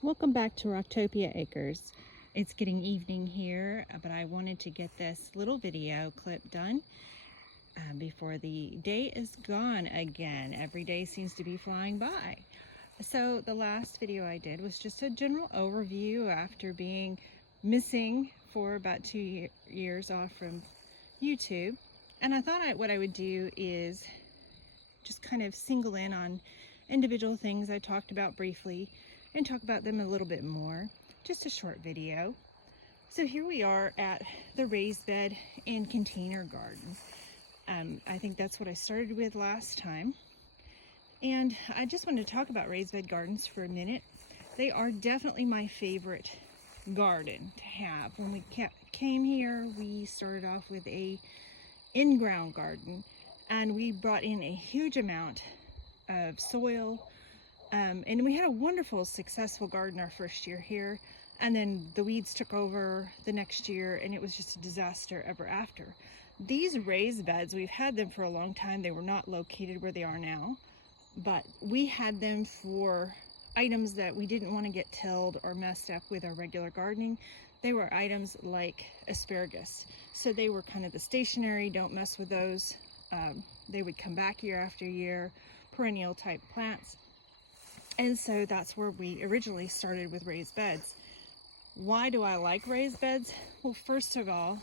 Welcome back to Rocktopia Acres. It's getting evening here, but I wanted to get this little video clip done before the day is gone again. Every day seems to be flying by. So the last video I did was just a general overview after being missing for about 2 years off from YouTube. And I thought what I would do is just kind of single in on individual things I talked about briefly and talk about them a little bit more. Just a short video. So here we are at the raised bed and container garden. I think that's what I started with last time. And I just wanted to talk about raised bed gardens for a minute. They are definitely my favorite garden to have. When we came here, we started off with a in-ground garden, and we brought in a huge amount of soil. And we had a wonderful, successful garden our first year here, and then the weeds took over the next year, and it was just a disaster ever after. These raised beds, we've had them for a long time. They were not located where they are now, but we had them for items that we didn't want to get tilled or messed up with our regular gardening. They were items like asparagus. So they were kind of the stationary, don't mess with those. They would come back year after year, perennial type plants. And so that's where we originally started with raised beds. Why do I like raised beds? Well, first of all,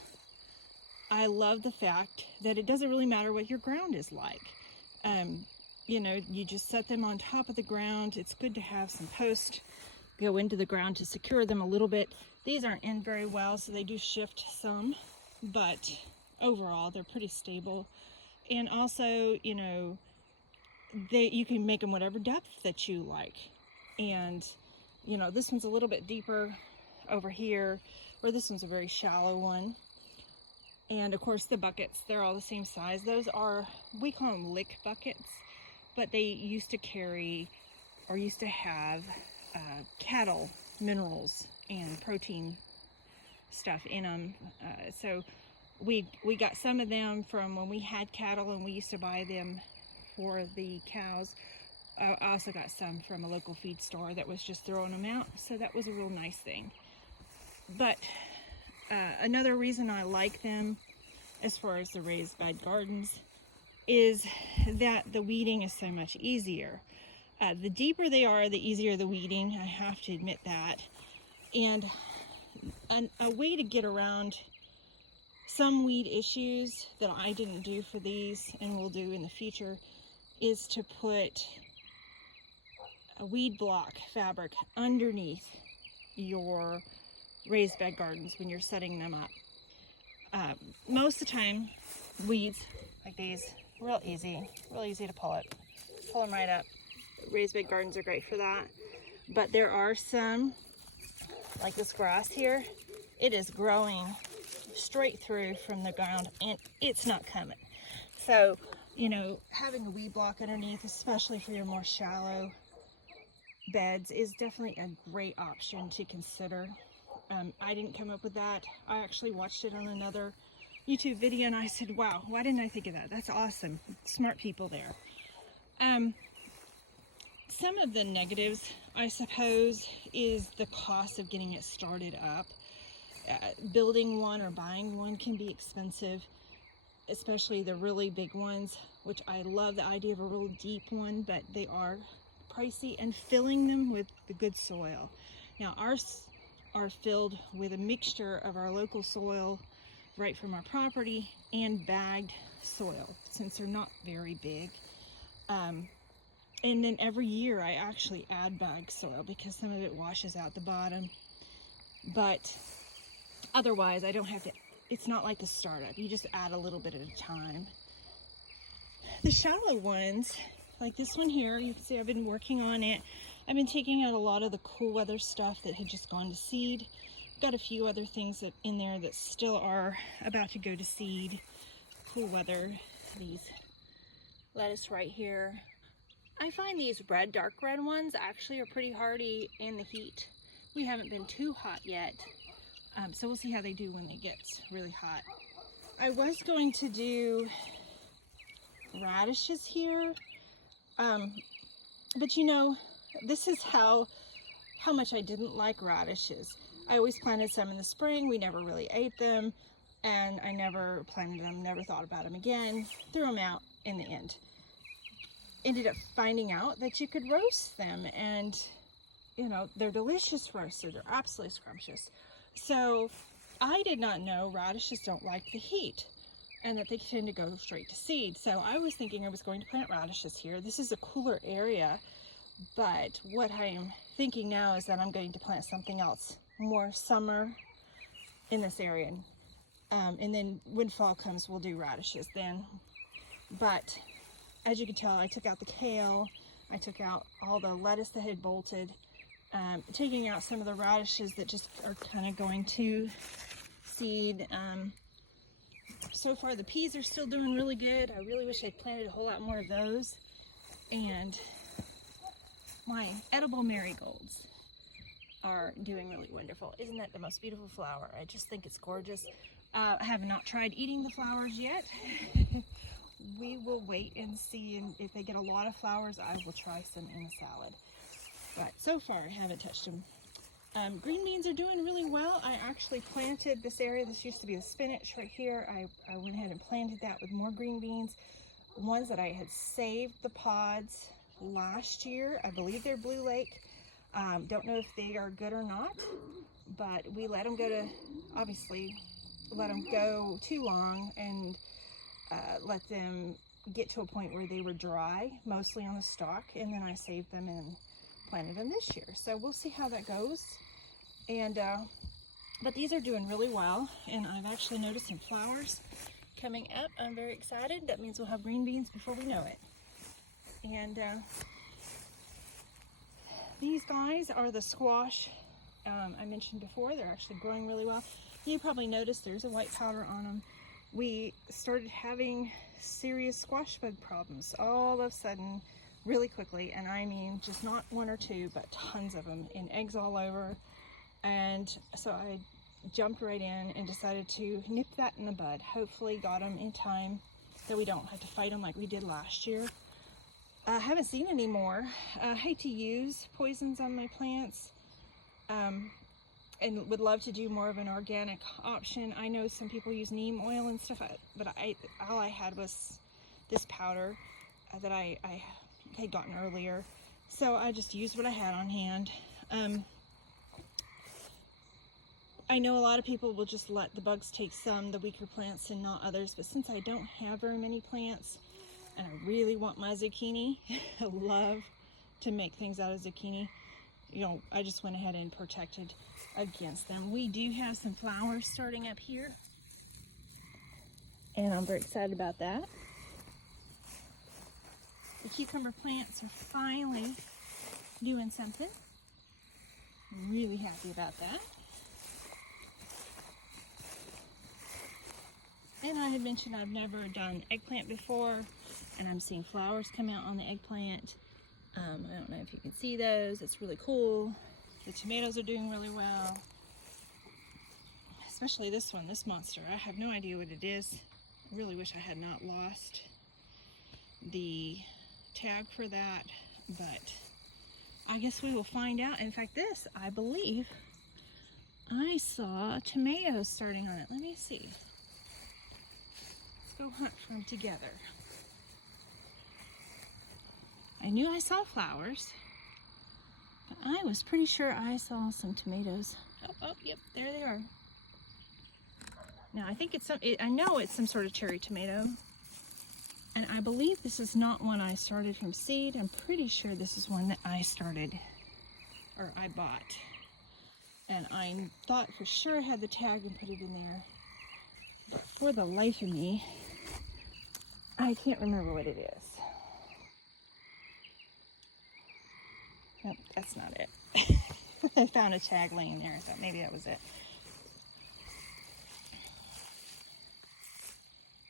I love the fact that it doesn't really matter what your ground is like. You know, you just set them on top of the ground. It's good to have some posts go into the ground to secure them a little bit. These aren't in very well, so they do shift some, but overall they're pretty stable. And also, you know, you can make them whatever depth that you like. And you know, this one's a little bit deeper over here, or this one's a very shallow one. And of course the buckets, they're all the same size. Those are, we call them lick buckets, but they used to carry or used to have cattle minerals and protein stuff in them. So we got some of them from when we had cattle, and we used to buy them for the cows. I also got some from a local feed store that was just throwing them out, so that was a real nice thing. But another reason I like them as far as the raised bed gardens is that the weeding is so much easier. The deeper they are, the easier the weeding, I have to admit that. And a way to get around some weed issues that I didn't do for these and will do in the future is to put a weed block fabric underneath your raised bed gardens when you're setting them up. Most of the time, weeds like these, real easy to pull them right up. Raised bed gardens are great for that. But there are some, like this grass here, it is growing straight through from the ground, and it's not coming. So, you know, having a weed block underneath, especially for your more shallow beds, is definitely a great option to consider. I didn't come up with that. I actually watched it on another YouTube video, and I said, wow, why didn't I think of that? That's awesome. Smart people there. Some of the negatives, I suppose, is the cost of getting it started up. Building one or buying one can be expensive, especially the really big ones, which I love the idea of a real deep one, but they are pricey, and filling them with the good soil. Now ours are filled with a mixture of our local soil right from our property and bagged soil, since they're not very big. And then every year I actually add bagged soil because some of it washes out the bottom, but otherwise I don't have to. It's not like a startup. You just add a little bit at a time. The shallow ones, like this one here, you can see I've been working on it. I've been taking out a lot of the cool weather stuff that had just gone to seed. Got a few other things in there that still are about to go to seed. Cool weather, these lettuce right here. I find these dark red ones actually are pretty hardy in the heat. We haven't been too hot yet, so we'll see how they do when it gets really hot. I was going to do radishes here, but you know, this is how how much I didn't like radishes. I always planted some in the spring. We never really ate them, and I never planted them, never thought about them again, threw them out in the end. Ended up finding out that you could roast them, and you know, they're delicious roasted. They're absolutely scrumptious. So I did not know radishes don't like the heat, and that they tend to go straight to seed. So I was thinking I was going to plant radishes here. This is a cooler area, but what I am thinking now is that I'm going to plant something else more summer in this area. And then when fall comes, we'll do radishes then. But as you can tell, I took out the kale, I took out all the lettuce that had bolted, taking out some of the radishes that just are kind of going to seed. So far the peas are still doing really good. I really wish I'd planted a whole lot more of those. And my edible marigolds are doing really wonderful. Isn't that the most beautiful flower? I just think it's gorgeous. I have not tried eating the flowers yet. We will wait and see, and if they get a lot of flowers, I will try some in a salad. But so far, I haven't touched them. Green beans are doing really well. I actually planted this area. This used to be the spinach right here. I went ahead and planted that with more green beans. Ones that I had saved the pods last year. I believe they're Blue Lake. Don't know if they are good or not, but we let them go to, obviously, let them go too long and let them get to a point where they were dry, mostly on the stalk, and then I saved them and planted them this year. So we'll see how that goes. And but these are doing really well, and I've actually noticed some flowers coming up. I'm very excited. That means we'll have green beans before we know it. And these guys are the squash I mentioned before. They're actually growing really well. You probably noticed there's a white powder on them. We started having serious squash bug problems all of a sudden, really quickly, and I mean just not one or two, but tons of them, and eggs all over. And so I jumped right in and decided to nip that in the bud. Hopefully got them in time that we don't have to fight them like we did last year. I haven't seen any more. I hate to use poisons on my plants, and would love to do more of an organic option. I know some people use neem oil and stuff, but all I had was this powder that I had gotten earlier. So I just used what I had on hand. I know a lot of people will just let the bugs take some, the weaker plants, and not others, but since I don't have very many plants, and I really want my zucchini, I love to make things out of zucchini, you know, I just went ahead and protected against them. We do have some flowers starting up here, and I'm very excited about that. The cucumber plants are finally doing something. I'm really happy about that. And I had mentioned I've never done eggplant before, and I'm seeing flowers come out on the eggplant. I don't know if you can see those. It's really cool. The tomatoes are doing really well. Especially this one, this monster. I have no idea what it is. I really wish I had not lost the tag for that, but I guess we will find out. In fact, this, I believe, I saw tomatoes starting on it. Let me see. Let's go hunt for them together. I knew I saw flowers, but I was pretty sure I saw some tomatoes. Oh, yep, there they are. Now, I think it's I know it's some sort of cherry tomato, and I believe this is not one I started from seed. I'm pretty sure this is one that I started, or I bought. And I thought for sure I had the tag and put it in there, but for the life of me, I can't remember what it is. Nope, that's not it. I found a tag laying there. I thought maybe that was it.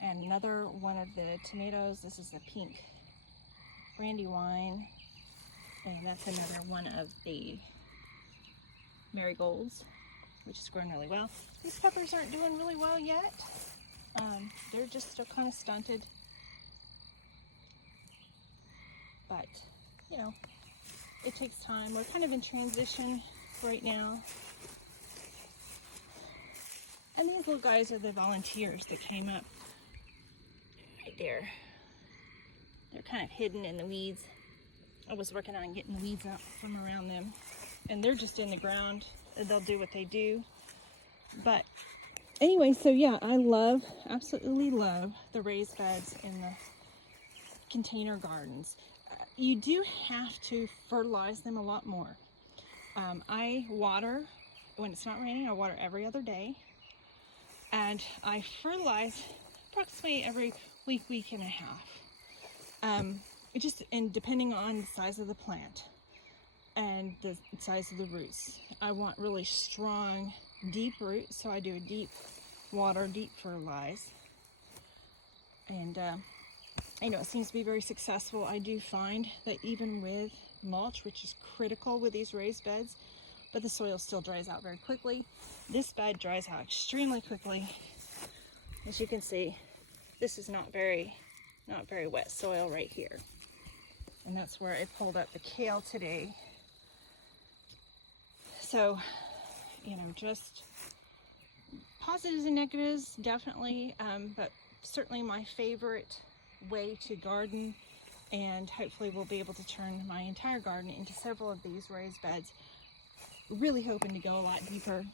And another one of the tomatoes. This is a pink Brandywine. And that's another one of the marigolds, which is growing really well. These peppers aren't doing really well yet. They're just still kind of stunted. But, you know, it takes time. We're kind of in transition right now. And these little guys are the volunteers that came up right there. They're kind of hidden in the weeds. I was working on getting the weeds out from around them. And they're just in the ground. They'll do what they do. But anyway, so yeah, I absolutely love the raised beds in the container gardens. You do have to fertilize them a lot more. I water, when it's not raining, I water every other day. And I fertilize approximately every week and a half. And depending on the size of the plant and the size of the roots. I want really strong, deep roots, so I do a deep water, deep fertilize. And I know it seems to be very successful. I do find that even with mulch, which is critical with these raised beds, but the soil still dries out very quickly. This bed dries out extremely quickly. As you can see, this is not very wet soil right here. And that's where I pulled up the kale today. So, you know, just positives and negatives, definitely, but certainly my favorite way to garden, and hopefully we'll be able to turn my entire garden into several of these raised beds. Really hoping to go a lot deeper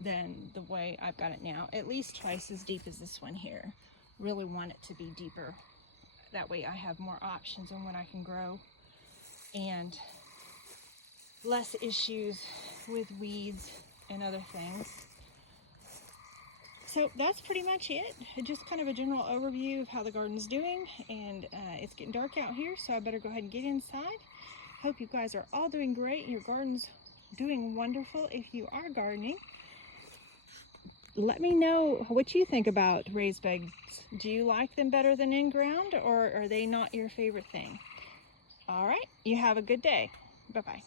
than the way I've got it now, at least twice as deep as this one here. Really want it to be deeper. That way I have more options on what I can grow and less issues with weeds and other things. So that's pretty much it. Just kind of a general overview of how the garden's doing, and it's getting dark out here, so I better go ahead and get inside. Hope you guys are all doing great. Your garden's doing wonderful. If you are gardening, let me know what you think about raised beds. Do you like them better than in ground, or are they not your favorite thing? All right, you have a good day. Bye-bye.